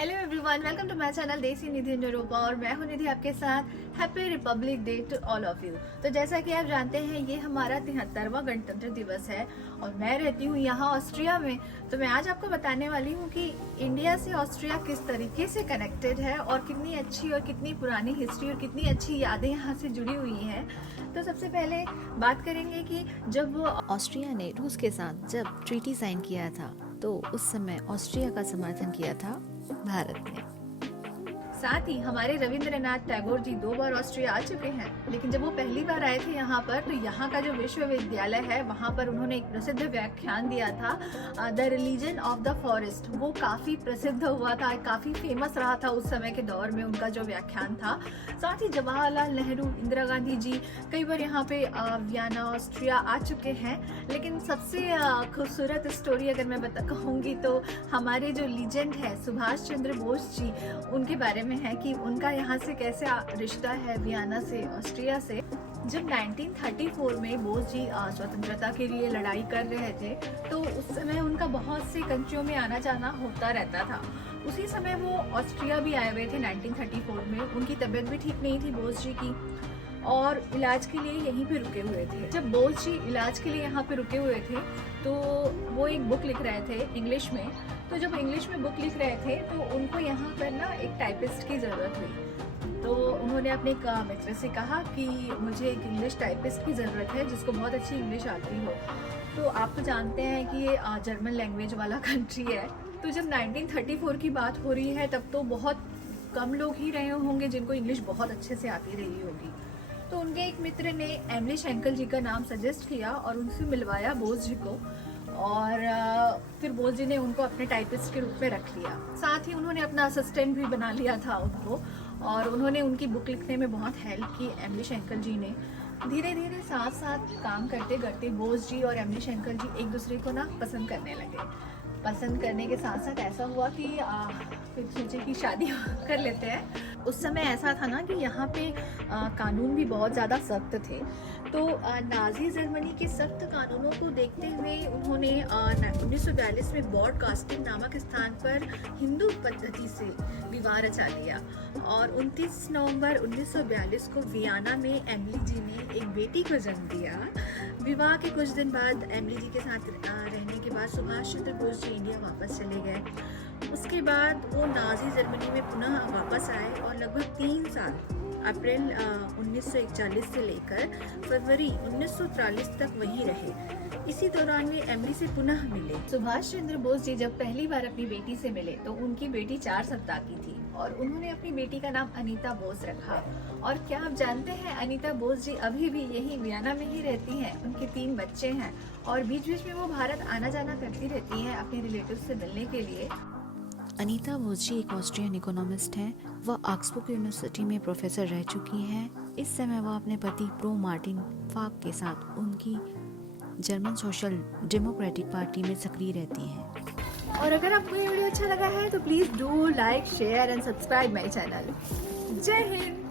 Hello everyone, welcome to my channel Desi Nidhi in Europa और मैं हूं निधि आपके साथ। Happy republic day to all of you. तो जैसा कि आप जानते हैं ये हमारा 73वां गणतंत्र दिवस है और मैं रहती हूं यहाँ ऑस्ट्रिया में। तो मैं आज आपको बताने वाली हूं कि इंडिया से ऑस्ट्रिया किस तरीके से कनेक्टेड है और कितनी अच्छी और कितनी पुरानी हिस्ट्री और कितनी अच्छी यादें यहाँ से जुड़ी हुई हैं। तो सबसे पहले बात करेंगे कि जब ऑस्ट्रिया ने रूस के साथ जब ट्रीटी साइन किया था तो उस समय ऑस्ट्रिया का समर्थन किया था भारत ने। साथ ही हमारे रविंद्रनाथ टैगोर जी 2 बार ऑस्ट्रिया आ चुके हैं, लेकिन जब वो पहली बार आए थे यहाँ पर तो यहाँ का जो विश्वविद्यालय है वहाँ पर उन्होंने एक प्रसिद्ध व्याख्यान दिया था the religion of the forest. वो काफी प्रसिद्ध हुआ था, काफी फेमस रहा था उस समय के दौर में उनका जो व्याख्यान था। साथ ही जवाहरलाल नेहरू, इंदिरा गांधी जी कई बार यहाँ पे वियना ऑस्ट्रिया आ चुके हैं। लेकिन सबसे खूबसूरत स्टोरी अगर मैं कहूँगी तो हमारे जो लीजेंड है सुभाष चंद्र बोस जी, उनके बारे में है कि उनका यहाँ से कैसे रिश्ता है वियना से, ऑस्ट्रिया से। जब 1934 में बोस जी स्वतंत्रता के लिए लड़ाई कर रहे थे तो उस समय उनका बहुत से कंट्रियों में आना जाना होता रहता था। उसी समय वो ऑस्ट्रिया भी आए हुए थे 1934 में। उनकी तबीयत भी ठीक नहीं थी बोस जी की और इलाज के लिए यहीं पे रुके हुए थे। जब बोस जी इलाज के लिए यहाँ पे रुके हुए थे तो वो एक बुक लिख रहे थे इंग्लिश में। तो जब इंग्लिश में बुक लिख रहे थे तो उनको यहाँ पर ना एक टाइपिस्ट की ज़रूरत हुई। तो उन्होंने अपने एक मित्र से कहा कि मुझे एक इंग्लिश टाइपिस्ट की ज़रूरत है जिसको बहुत अच्छी इंग्लिश आती हो। तो आप तो जानते हैं कि ये जर्मन लैंग्वेज वाला कंट्री है। तो जब 1934 की बात हो रही है तब तो बहुत कम लोग ही रहे होंगे जिनको इंग्लिश बहुत अच्छे से आती रही होगी। तो उनके एक मित्र ने एमिली शेंकल जी का नाम सजेस्ट किया और उनसे मिलवाया बोस जी को और फिर बोस जी ने उनको अपने टाइपिस्ट के रूप में रख लिया। साथ ही उन्होंने अपना असिस्टेंट भी बना लिया था उनको और उन्होंने उनकी बुक लिखने में बहुत हेल्प की एमिली शेंकल जी ने। धीरे धीरे साथ साथ काम करते करते बोस जी और एमिली शेंकल जी एक दूसरे को ना पसंद करने लगे। पसंद करने के साथ साथ ऐसा हुआ कि फिर सोचे कि शादी कर लेते हैं। उस समय ऐसा था ना कि यहाँ पे कानून भी बहुत ज़्यादा सख्त थे। तो नाजी जर्मनी के सख्त कानूनों को देखते हुए उन्होंने 1942 में ब्रॉडकास्टिंग नामक स्थान पर हिंदू पद्धति से विवाह रचा लिया और 29 नवंबर 1942 को वियना में एमिली जी ने एक बेटी को जन्म दिया। विवाह के कुछ दिन बाद एमिली जी के साथ रहने के बाद सुभाष चंद्र बोस जी इंडिया वापस चले गए। उसके बाद वो नाजी जर्मनी में पुनः वापस आए और लगभग 3 साल अप्रैल 1941 से लेकर फरवरी 1943 तक वहीं रहे। इसी दौरान वे एमिली से पुनः मिले। सुभाष चंद्र बोस जी जब पहली बार अपनी बेटी से मिले तो उनकी बेटी 4 सप्ताह की थी और उन्होंने अपनी बेटी का नाम अनीता बोस रखा। और क्या आप जानते हैं अनीता बोस जी अभी भी यही वियना में ही रहती हैं। उनके 3 बच्चे हैं और बीच बीच में वो भारत आना जाना करती रहती हैं अपने रिलेटिव से मिलने के लिए। अनीता बोस जी एक ऑस्ट्रियन इकोनॉमिस्ट हैं। वह ऑक्सफोर्ड यूनिवर्सिटी में प्रोफेसर रह चुकी हैं। इस समय वह अपने पति प्रो मार्टिन फाक के साथ उनकी जर्मन सोशल डेमोक्रेटिक पार्टी में सक्रिय रहती हैं। और अगर आपको ये वीडियो अच्छा लगा है तो please do like, share and subscribe my channel. जय हिंद।